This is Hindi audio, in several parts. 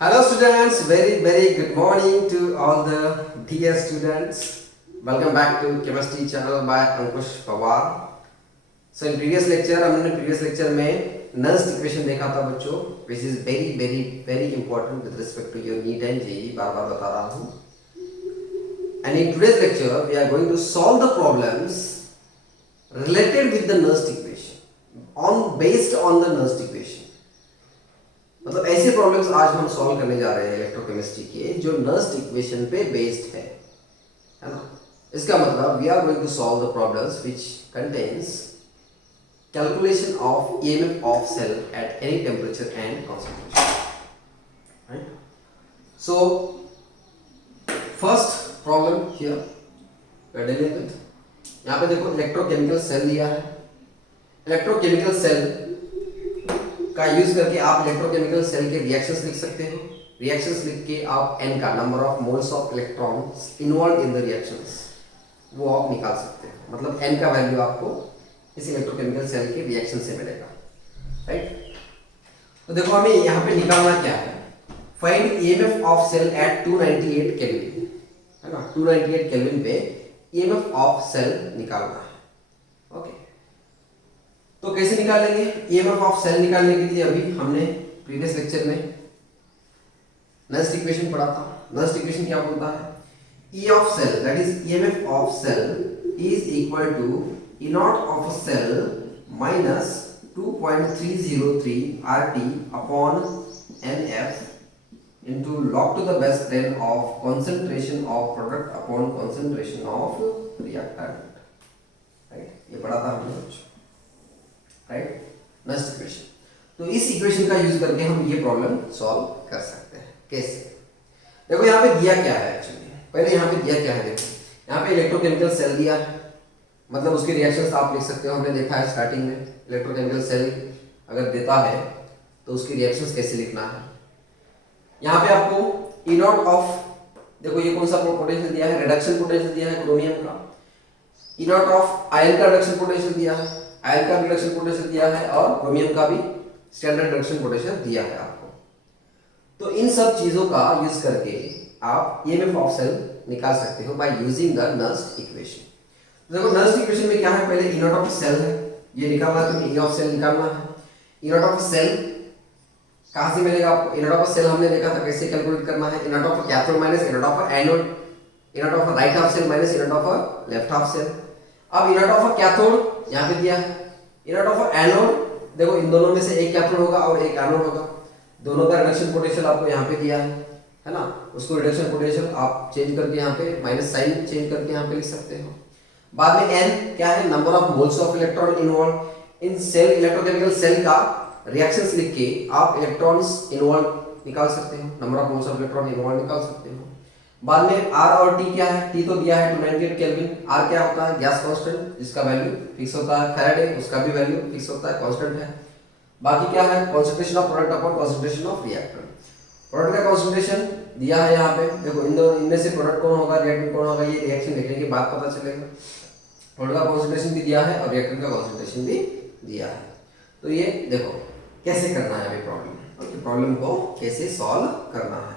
Hello students, very good morning to all the dear students. Welcome back to chemistry channel by Ankush Pawar. So in previous lecture हमने previous lecture में Nernst equation देखा था बच्चों, which is very important with respect to your NEET and JEE, बार-बार बता रहा हूँ. And in today's lecture we are going to solve the problems related with the Nernst equation, based on the Nernst equation. मतलब ऐसे प्रॉब्लम्स आज हम सॉल्व करने जा रहे हैं इलेक्ट्रोकेमिस्ट्री के जो नर्स्ट इक्वेशन पे बेस्ड है ना. इसका मतलब we are going to solve the problems which contains calculation of EMF of cell at any temperature and concentration. Right. So first problem here we are dealing with, यहाँ पे देखो इलेक्ट्रोकेमिकल सेल दिया है. इलेक्ट्रोकेमिकल सेल का यूज करके आप इलेक्ट्रोकेमिकल सेल के रिएक्शंस लिख सकते हो. रिएक्शंस लिख के आप n का number of moles of electrons involve in the reactions वो आप निकाल सकते हो. मतलब n का वैल्यू आपको इस इलेक्ट्रोकेमिकल सेल के रिएक्शन से मिलेगा. राइट. तो देखो हमें यहाँ पे निकालना क्या है. Find EMF of cell at 298 kelvin, है ना. 298 केल्विन पे ईएमएफ ऑफ सेल निकालना है. ओके. तो कैसे निकालेंगे ईएमएफ ऑफ सेल? निकालने के लिए अभी हमने प्रीवियस लेक्चर में नर्स्ट इक्वेशन पढ़ा था. नर्स्ट इक्वेशन क्या बोलता है? E of cell that is EMF of cell is equal to E not of cell minus 2.303 RT upon NF into log to the base 10 of concentration of product upon concentration of reactant. Right. ये पढ़ा था हमने. राइट. Next equation. तो इस इक्वेशन का यूज करके हम ये प्रॉब्लम सॉल्व कर सकते हैं. कैसे? देखो यहाँ पे दिया क्या है एक्चुअली. पहले यहाँ पे दिया क्या है. देखो यहाँ पे इलेक्ट्रोकेमिकल सेल दिया है, मतलब उसके रिएक्शंस आप लिख सकते हो. हमने देखा है स्टार्टिंग में इलेक्ट्रोकेमिकल सेल अगर देता है तो उसकी रिएक्शंस कैसे लिखना है. यहाँ पे आपको ई नॉट ऑफ, देखो ये कौन सा पोटेंशियल दिया है? रिडक्शन पोटेंशियल दिया है क्रोमियम का. ई नॉट ऑफ आयन का रिडक्शन पोटेंशियल दिया है, आयन का रिडक्शन पोटेंशियल दिया है और क्रोमियम का भी स्टैंडर्ड रिडक्शन पोटेंशियल दिया है आपको. तो इन सब चीजों का यूज करके आप ईएमएफ ऑफ सेल निकाल सकते हो by using the Nernst equation. देखो नर्स्ट इक्वेशन में क्या है? पहले ई नॉट ऑफ सेल है, ये निकालना है. तो ई ऑफ सेल निकालना है. ई नॉट ऑफ सेल कहां से मिलेगा आपको? ई नॉट ऑफ सेल हमने देखा था कैसे कैलकुलेट करना है. E not of cathode minus E not of anode, E not of right half cell minus E not of left half cell. अब ई नॉट ऑफ कैथोड यहाँ पे दिया है. ई नॉट ऑफ एनोड, देखो इन दोनों में से एक कैथोड होगा और एक एनोड होगा. दोनों का रिडक्शन पोटेंशियल आपको यहाँ पे दिया है ना. उसको रिडक्शन पोटेंशियल आप चेंज करके यहाँ पे माइनस साइन चेंज करके यहाँ पे लिख सकते हो. बाद में n क्या है? Number of moles of electron involve in cell. Electrochemical cell का रिएक्शंस लिख के आप इलेक्ट्रॉन्स इन्वॉल्व निकाल सकते हो, number of moles of electron involve निकाल सकते हो. बाद में R और T क्या है? T तो दिया है 298 केल्विन. R क्या होता है? गैस कांस्टेंट, जिसका वैल्यू फिक्स होता है. फैराडे, उसका भी वैल्यू फिक्स होता है, कांस्टेंट है. बाकी क्या है? Concentration of product upon concentration of reactant. Product का कंसंट्रेशन दिया है यहाँ पे. देखो इनमें से प्रोडक्ट कौन होगा, रिएक्टेंट कौन होगा, ये रिएक्शन देखने के बाद पता चलेगा. प्रोडक्ट का कंसंट्रेशन भी दिया है और रिएक्टेंट का कंसंट्रेशन भी दिया है. तो ये देखो कैसे करना है अभी प्रॉब्लम. ओके, प्रॉब्लम को कैसे सॉल्व करना है.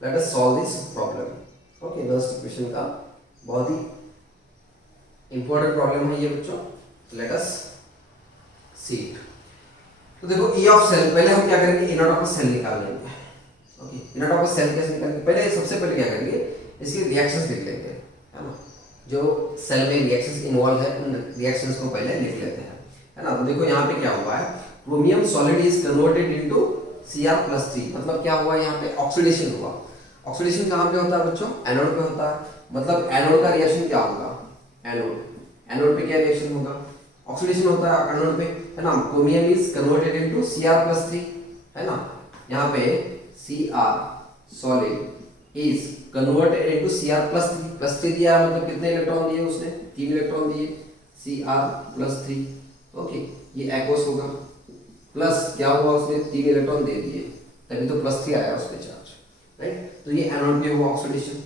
Let us solve this problem. Okay, Nernst equation का बहुत ही इंपॉर्टेंट प्रॉब्लम है ये बच्चों. Let us see it. तो देखो ई ऑफ सेल, पहले हम क्या करेंगे? ई नॉट ऑफ सेल निकाल लेंगे. Okay, E not of cell कैसे निकालेंगे? पहले सबसे पहले क्या करेंगे? इसकी रिएक्शंस लिख लेंगे, है ना. जो सेल में रिएक्शंस इन्वॉल्व है उन रिएक्शंस को पहले लिख लेते हैं, है ना. तो देखो यहाँ पे क्या हुआ है? Chromium solid is converted into Cr+3. मतलब क्या हुआ? यहाँ पे ऑक्सीडेशन हुआ. ऑक्सीडेशन कहाँ पे होता है बच्चों? एनोड पे होता है. मतलब एनोड का रिएक्शन क्या होगा? एनोड पे क्या रिएक्शन होगा? ऑक्सीडेशन होता है एनोड पे, है ना. Chromium is converted into Cr+3, है ना. यहाँ पे Cr solid is converted into Cr+3. +3 दिया है, मतलब कितने इलेक्ट्रॉन दिए उसने? 3 इलेक्ट्रॉन दिए. Cr+3. ओके, ये एक्वस होगा. प्लस क्या हुआ? उसने 3 इलेक्ट्रॉन दे दिए, तभी तो +3 आया उसमें चार्ज. राइट. तो ये एनोड पे हुआ ऑक्सीडेशन.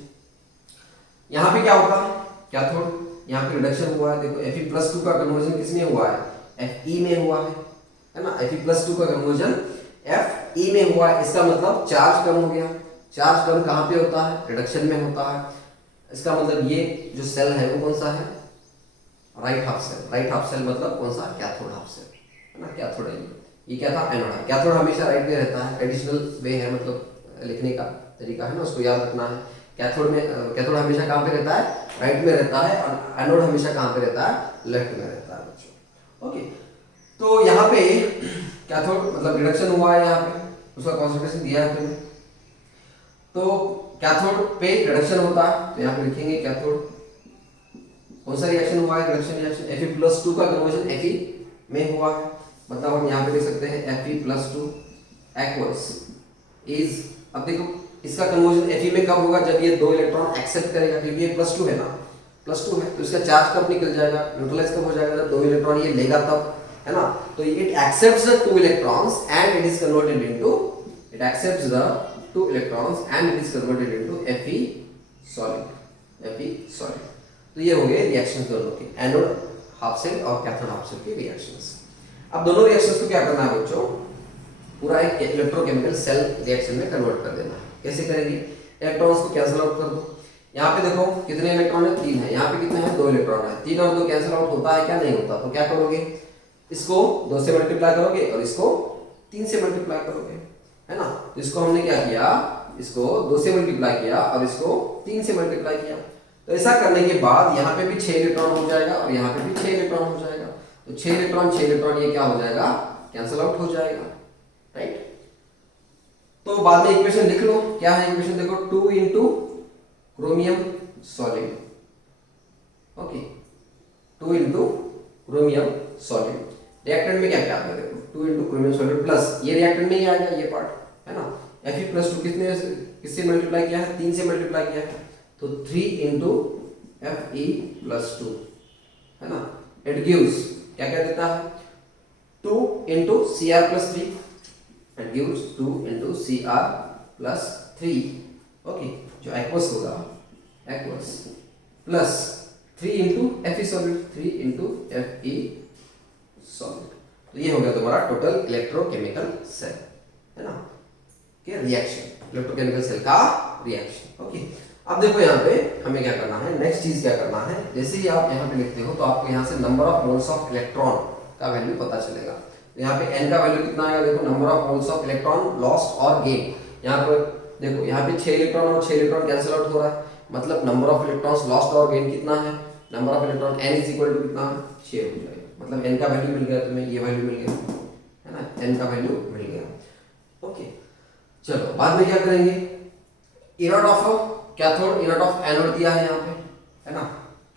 यहाँ पे क्या होगा? कैथोड. यहाँ पे रिडक्शन हुआ है. देखो Fe+2 का कन्वर्जन किसमें हुआ है? Fe में हुआ है ना. Fe+2 का कन्वर्जन एफ ई में हुआ है, इसका मतलब चार्ज कम हो गया। चार्ज कम कहाँ पे होता है? रिडक्शन में होता है। इसका मतलब ये जो सेल है वो कौन सा है? Right half cell. Right half cell मतलब कौन सा? कैथोड हाफ सेल, है ना। कैथोड है ये क्या था? एनोड है। कैथोड हमेशा राइट में रहता है, एडिशनल वे है, मतलब लिखने का तरीका है ना, उसको याद रखना है। कैथोड हमेशा कहाँ पे रहता है? राइट में रहता है, और एनोड हमेशा कहाँ पे रहता है? लेफ्ट में रहता है बच्चों। ओके, तो यहाँ पे कैथोड मतलब रिडक्शन हुआ है, यहाँ पे उसका कॉन्सेंट्रेशन दिया है तुम्हें। तो कैथोड पे रिडक्शन होता है, तो यहाँ पे लिखेंगे कैथोड कौन सा रिएक्शन हुआ है? Reduction reaction. Fe+2 का कन्वर्जन Fe में हुआ है, मतलब हम यहाँ पे लिख सकते हैं Fe+2 एक्वस इज। अब देखो इसका कन्वर्जन Fe में कब होगा? जब ये दो इलेक्ट्रॉन एक्सेप्ट करेगा, क्योंकि ये +2 है ना, +2 है, तो इसका चार्ज कब निकल जाएगा? न्यूट्रलाइज कब हो जाएगा? जब दो इलेक्ट्रॉन ये लेगा तब, है ना। तो it accepts the 2 electrons and it is converted into, it accepts the 2 electrons and it is converted into Fe solid. तो ये हो गए रिएक्शंस दोनों के, एनोड हाफ सेल और कैथोड हाफ सेल के रिएक्शंस। अब दोनों रिएक्शंस को क्या करना है बच्चों? पूरा एक इलेक्ट्रोकेमिकल सेल रिएक्शन में कन्वर्ट कर देना है। कैसे करेंगे? इलेक्ट्रॉन्स को कैंसिल आउट कर दो। यहाँ पे देखो कितने इलेक्ट्रॉन है? 3 है। यहाँ पे कितने हैं? 2 इलेक्ट्रॉन है। 3 और 2 कैंसिल आउट होता है क्या? नहीं होता। तो क्या करोगे? इसको 2 से मल्टीप्लाई करोगे और इसको 3 से मल्टीप्लाई करोगे, है ना। तो इसको हमने क्या किया? इसको 2 से मल्टीप्लाई किया और इसको 3 से मल्टीप्लाई किया। तो ऐसा करने के बाद यहाँ पे भी 6 इलेक्ट्रॉन हो जाएगा और यहाँ पे भी 6 इलेक्ट्रॉन हो जाएगा। तो 6 इलेक्ट्रॉन ये क्या हो जाएगा? कैंसिल आउट हो जाएगा, राइट। तो बाद में इक्वेशन लिख लो। क्या है इक्वेशन? देखो 2 into chromium solid, okay, 2 into chromium solid. Reactant में क्या क्या आता है? देखो 2 इंटू क्रोमियम सॉलिड प्लस ये रिएक्टेंट में ही आएगा ये पार्ट, है ना। Fe+2 किससे मल्टीप्लाई किया है? 3 से मल्टीप्लाई किया है, तो 3 इंटू Fe+2, है ना। इट गिव्स क्या क्या देता है? 2 into Cr+3, it gives 2 into Cr+3, okay, जो एक्वस होगा, aqueous plus 3 into Fe solid, 3 into Fe solid. तो ये हो गया तुम्हारा टोटल इलेक्ट्रोकेमिकल सेल, है ना, के रिएक्शन, इलेक्ट्रोकेमिकल सेल का रिएक्शन। ओके, अब देखो यहाँ पे हमें क्या करना है, नेक्स्ट चीज क्या करना है। जैसे ही आप यहाँ पे लिखते हो तो आपको यहाँ से number of moles of electron का वैल्यू पता चलेगा। तो यहाँ पे n का वैल्यू कितना आएगा? देखो number of moles of electron lost और गेन। यहाँ पर देखो यहाँ पे 6 इलेक्ट्रॉन और 6 इलेक्ट्रॉन कैंसिल आउट हो रहा है, मतलब नंबर ऑफ इलेक्ट्रॉन्स लॉस्ट और गेन कितना है? Number of electron n is equal to कितना? 6 हो जाएगा। मतलब n का वैल्यू मिल गया तुम्हें, ये वैल्यू मिल गया, है ना, n का वैल्यू मिल गया। ओके, चलो बाद में क्या करेंगे? इनॉट ऑफ कैथोड, इनॉट ऑफ एनोड दिया है यहाँ पे, है ना।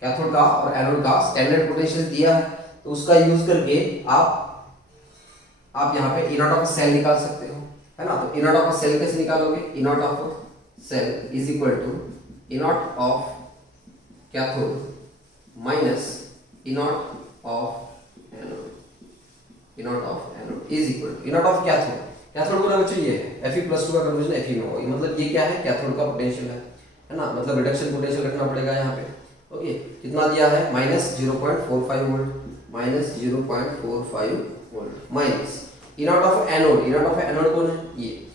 कैथोड का और एनोड का स्टैंडर्ड पोटेंशियल दिया है, तो उसका यूज करके आप यहाँ पे इनॉट ऑफ सेल निकाल सकते हो, है ना। तो इनॉट ऑफ सेल कैसे निकालोगे? E naught of cell is equal to E naught of cathode minus E naught of anode, E naught of anode is equal to E naught of cathode. Cathode बोला बच्चों ये है Fe+2 का कन्वर्जन Fe में होगा, मतलब ये क्या है? कैथोड का पोटेंशियल है ना, मतलब रिडक्शन पोटेंशियल रखना पड़ेगा यहाँ पे। ओके, कितना दिया है? -0.45 volt, -0.45 volt minus E naught of anode. E naught of anode कौन है? ये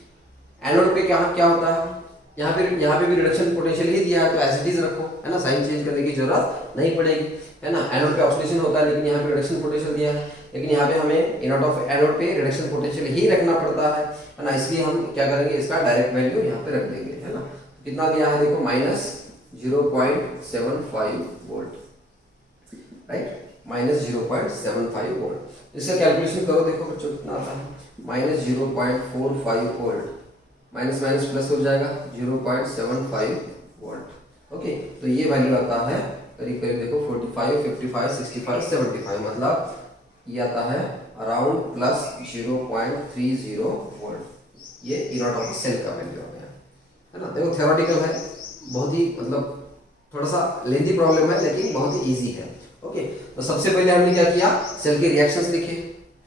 एनोड पे क्या होता है? यहाँ पे भी रिडक्शन पोटेंशियल ही दिया है, तो एज इट इज रखो, है ना, साइन चेंज करने की जरूरत नहीं पड़ेगी, है ना। एनोड पे ऑक्सीडेशन होता है लेकिन यहाँ पे रिडक्शन पोटेंशियल दिया है, लेकिन यहाँ पे हमें इनॉट ऑफ एनोड पे रिडक्शन पोटेंशियल ही रखना पड़ता है ना, इसलिए हम क्या करेंगे? इसका डायरेक्ट वैल्यू यहाँ पे रख देंगे, है ना। कितना दिया है? देखो -0.75 वोल्ट, राइट, -0.75 वोल्ट। इसका कैलकुलेशन करो, देखो बच्चों कितना आता है? -0.45 वोल्ट माइनस माइनस प्लस हो जाएगा 0.75 वोल्ट। ओके, तो ये वैल्यू आता है करीब करीब देखो 45, 55, 65, 75, मतलब ये आता है अराउंड +0.30 वोल्ट। ये इनॉट ऑफ सेल का वैल्यू हो गया, है ना। देखो थ्योरेटिकल है, बहुत ही मतलब थोड़ा सा लेंथी प्रॉब्लम है लेकिन बहुत ही इजी है। ओके, तो सबसे पहले हमने क्या किया? सेल के रिएक्शंस लिखे,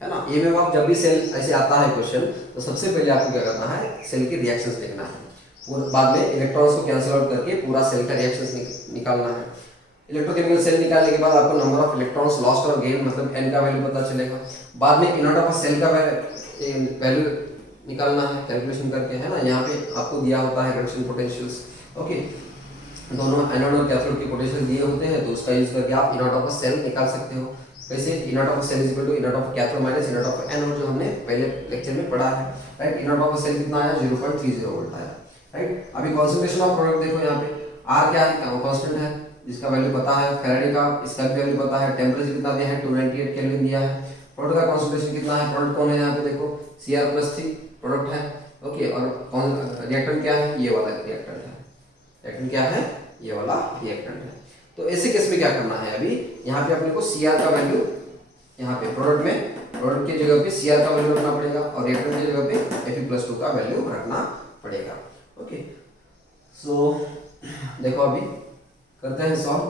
है ना। ये में आप जब भी सेल ऐसे आता है क्वेश्चन, तो सबसे पहले आपको क्या करना है? सेल के रिएक्शंस लिखना है। बाद में इलेक्ट्रॉन्स को कैंसिल आउट करके पूरा सेल का रिएक्शंस निकालना है। इलेक्ट्रोकेमिकल सेल निकालने के बाद आपको नंबर ऑफ इलेक्ट्रॉन्स लॉस्ट और गेन, मतलब n का वैल्यू पता चलेगा। बाद में इनॉट ऑफ सेल का वैल्यू निकालना है कैलकुलेशन करके, है ना। यहाँ पे आपको दिया होता है कंडक्शन पोटेंशियल्स, ओके। दोनों एनोड और कैथोड के पोटेंशियल दिए होते हैं, तो उसका यूज करके आप इनॉट ऑफ अ सेल निकाल सकते हो। कैसे? E naught of cell is equal to E naught of cathode minus E naught of anode, जो हमने पहले लेक्चर में पढ़ा है, राइट। इनॉट ऑफ सेल कितना आया? 0.30 वोल्ट आया, राइट। अभी कंसंट्रेशन ऑफ प्रोडक्ट देखो, यहाँ पे आर क्या है? कांस्टेंट है जिसका वैल्यू पता है, फैराडे का इसका भी वैल्यू पता है, टेंपरेचर कितना दिया है? 298 केल्विन दिया है। प्रोडक्ट का कंसंट्रेशन कितना है? प्रोडक्ट कौन है यहाँ पे? देखो Cr+3 प्रोडक्ट है, ओके। और कौन रिएक्टेंट क्या है? ये वाला रिएक्टेंट है। रिएक्टेंट क्या है? ये वाला रिएक्टेंट है। तो ऐसे केस में क्या करना है? अभी यहाँ पे अपने को Cr का वैल्यू, यहाँ पे प्रोडक्ट में, प्रोडक्ट की जगह पे Cr का वैल्यू रखना पड़ेगा और रिएक्टेंट की जगह पे Fe+2 का वैल्यू रखना पड़ेगा, ओके। सो देखो अभी करते हैं सॉल्व।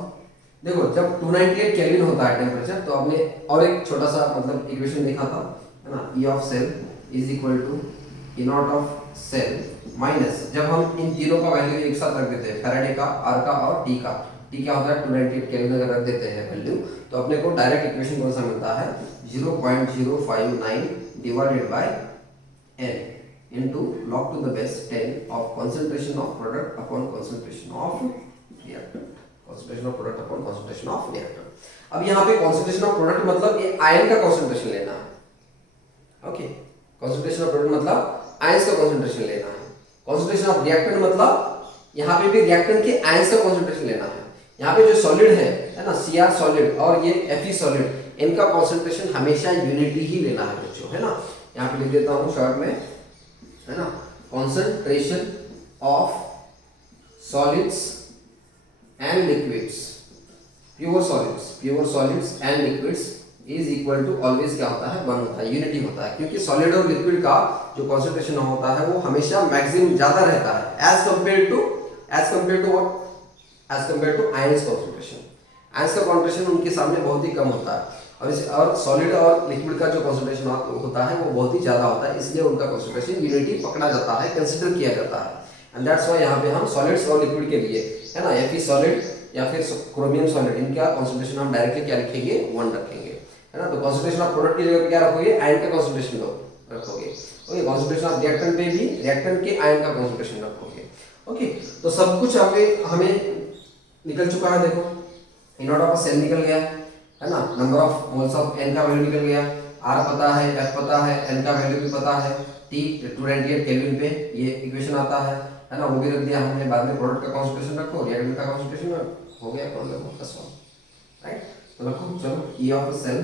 देखो जब 298 केल्विन होता है टेम्परेचर, तो आपने और एक छोटा सा मतलब इक्वेशन देखा था, है ना। E of cell is equal to E not of cell minus, जब हम इन तीनों का वैल्यू एक साथ रख देते हैं, फैराडे का, आर का और टी का, टी क्या होता है? 298 केल्विन अगर रख देते हैं वैल्यू, तो अपने को डायरेक्ट इक्वेशन कौन सा मिलता है? 0.059 divided by n into log to the base 10 of concentration of product upon concentration of reactant, concentration of product upon concentration of reactant। अब यहाँ पे concentration of product मतलब ये आयन का concentration लेना है, ओके। concentration of product मतलब आयंस का concentration लेना है। concentration of reactant मतलब यहाँ पे भी reactant के आयंस का concentration लेना है। यहाँ पे जो सॉलिड है ना, Cr सॉलिड और ये Fe सॉलिड, इनका concentration हमेशा यूनिटी ही लेना है बच्चों, है ना। यहाँ पे लिख देता हूँ शॉर्ट में, है ना। concentration of solids and liquids, pure solids and liquids is equal to always क्या होता है? 1 होता है, यूनिटी होता है, क्योंकि सॉलिड और लिक्विड का जो concentration होता है वो हमेशा मैक्सिमम ज्यादा रहता है as compared to what? as compared to ions concentration। Ions का concentration उनके सामने बहुत ही कम होता है, और सॉलिड और लिक्विड का जो कंसंट्रेशन होता है वो बहुत ही ज्यादा होता है, इसलिए उनका कंसंट्रेशन यूनिटी पकड़ा जाता है, कंसीडर किया जाता है। एंड दैट्स व्हाई यहाँ पे हम सॉलिड्स और लिक्विड के लिए, है ना, Fe सॉलिड या फिर क्रोमियम सॉलिड, इनका कंसंट्रेशन हम डायरेक्टली क्या लिखेंगे? 1 रखेंगे, है ना। तो कंसंट्रेशन ऑफ प्रोडक्ट की जगह पे क्या रखोगे? आयन का कंसंट्रेशन रखोगे, ओके। कंसंट्रेशन ऑफ रिएक्टेंट पे भी रिएक्टेंट के आयन का कंसंट्रेशन रखोगे, ओके। तो सब कुछ हमें निकल चुका है। देखो इनॉट ऑफ सेल निकल गया है ना, number of moles of n का वैल्यू निकल गया, r पता है, f पता है, n का वैल्यू भी पता है, t 298 केल्विन पे ये इक्वेशन आता है ना, वो भी रख दिया हमने। बाद में प्रोडक्ट का कंसंट्रेशन रखो, रिएक्टेंट का कंसंट्रेशन हो गया, प्रॉब्लम का सॉल्व, राइट। तो रखो, चलो E of cell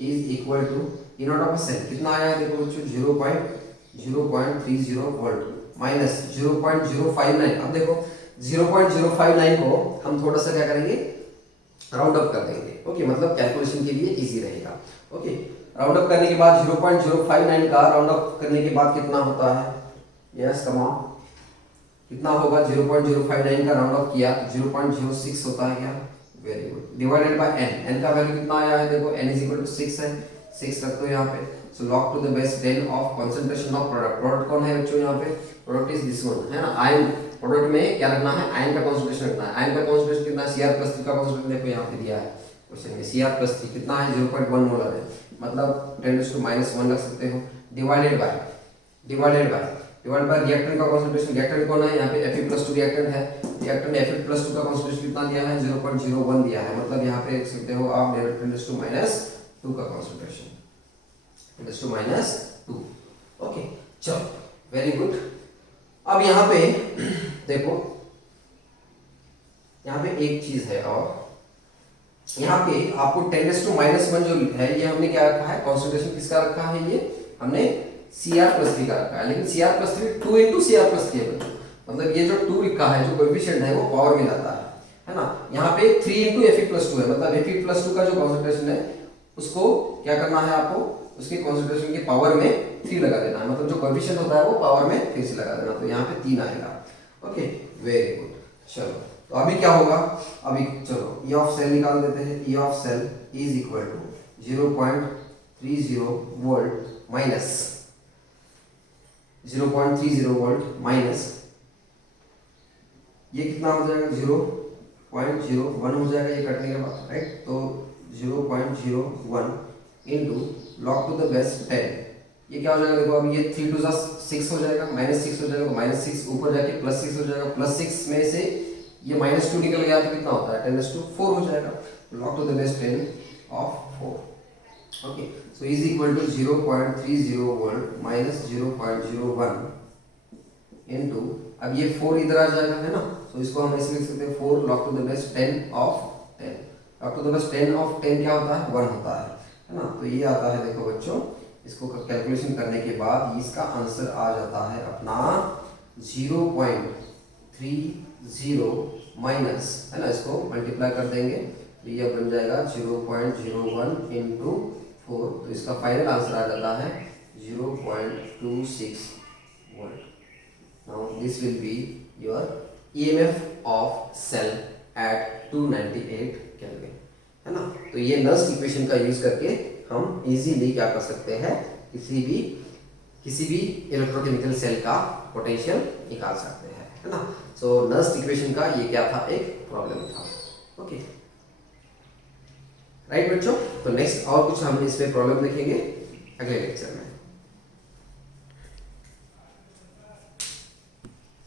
is equal to E not of cell कितना आया है? देखो बच्चों 0.30 वोल्ट माइनस 0.059। अब देखो 0.059 को हम थोड़ा सा क्या करेंगे? राउंड अप कर देंगे, ओके। मतलब कैलकुलेशन के लिए इजी रहेगा, ओके। राउंड अप करने के बाद 0.059 का राउंड अप करने के बाद कितना होता है? यस कम ऑन, कितना होगा? 0.059 का राउंड अप किया 0.06 होता है क्या? Very good. Divided by n, n का वैल्यू कितना आया है? देखो n इज इक्वल टू 6 है, 6 रख दो यहाँ पे। So log to the base 10 of concentration of product. Product कौन है बच्चों? यहाँ पे प्रोडक्ट इज दिस वन, है ना। आयन, प्रोडक्ट में क्या रखना है? आयन का कंसंट्रेशन रखना है। आयन का कंसंट्रेशन कितना है? Cr+3 का कंसंट्रेशन देखो यहाँ पे दिया है क्वेश्चन में, Cr+3 कितना है? 0.1 मोलर है, मतलब 10⁻⁻1 रख सकते हो। डिवाइडेड बाय रिएक्टेंट का कंसंट्रेशन, रिएक्टेंट कौन है? यहाँ पे Fe+2 रिएक्टेंट है, रिएक्टेंट Fe+2 का कंसंट्रेशन कितना दिया है? 0.01 दिया है, मतलब यहाँ पे देख सकते हो आप 10⁻² का कंसंट्रेशन, 10⁻², ओके। चलो वेरी गुड। अब यहाँ पे देखो, यहाँ पे एक चीज है, और यहाँ पे आपको 10⁻⁻1 जो है ये हमने क्या रखा है? कंसंट्रेशन किसका रखा है? ये हमने Cr+3 का रखा है, लेकिन Cr+3 2 into Cr+3 है, मतलब ये जो 2 लिखा है, जो कोएफिशिएंट है वो पावर में लाता है ना। यहाँ पे 3 into Fe+2 है, मतलब Fe+2 का जो कंसंट्रेशन है उसको क्या करना है आपको? उसके कंसंट्रेशन की पावर में 3 लगा देना है, मतलब जो कोएफिशिएंट होता है वो पावर में 3 से लगा देना, तो यहाँ पे 3 आएगा, ओके। Very good. चलो तो अभी क्या होगा? अभी चलो E ऑफ सेल निकाल देते हैं। E of cell is equal to 0.30 volt minus 0.30 volt minus ये कितना हो जाएगा? 0.01 हो जाएगा ये कटने के बाद, राइट। तो 0.01 into log to the base 10 ये क्या हो जाएगा, देखो अब ये 3 टू 6 हो जाएगा, -6 हो जाएगा, तो -6 ऊपर जाके +6 हो जाएगा, +6 में से ये -2 निकल गया तो कितना होता है 10⁻4 हो जाएगा, log to the base 10 of 4. Okay, so is equal to 0.30 volt minus 0.01 into, अब ये 4 इधर आ जाएगा है ना, तो इसको हम ऐसे लिख सकते हैं 4 log to the base 10 of 10. log to the base 10 of 10 क्या होता है 1 होता है ना, तो ये आता है, देखो बच्चों इसको कैलकुलेशन करने के बाद इसका आंसर आ जाता है अपना 0.30 माइनस, है ना, इसको मल्टीप्लाई कर देंगे तो ये बन जाएगा 0.01 इंटू 4, तो इसका फाइनल आंसर आ जाता है 0.26 volt. Now this will be your EMF of cell at 298 kelvin, है ना. तो ये नर्स इक्वेशन का यूज करके हम इजीली क्या कर सकते हैं, किसी भी इलेक्ट्रोकेमिकल सेल का पोटेंशियल निकाल सकते हैं, है ना. सो नर्स इक्वेशन का ये क्या था, एक प्रॉब्लम था. ओके राइट बच्चों, तो नेक्स्ट और कुछ हम इसमें प्रॉब्लम देखेंगे अगले लेक्चर में.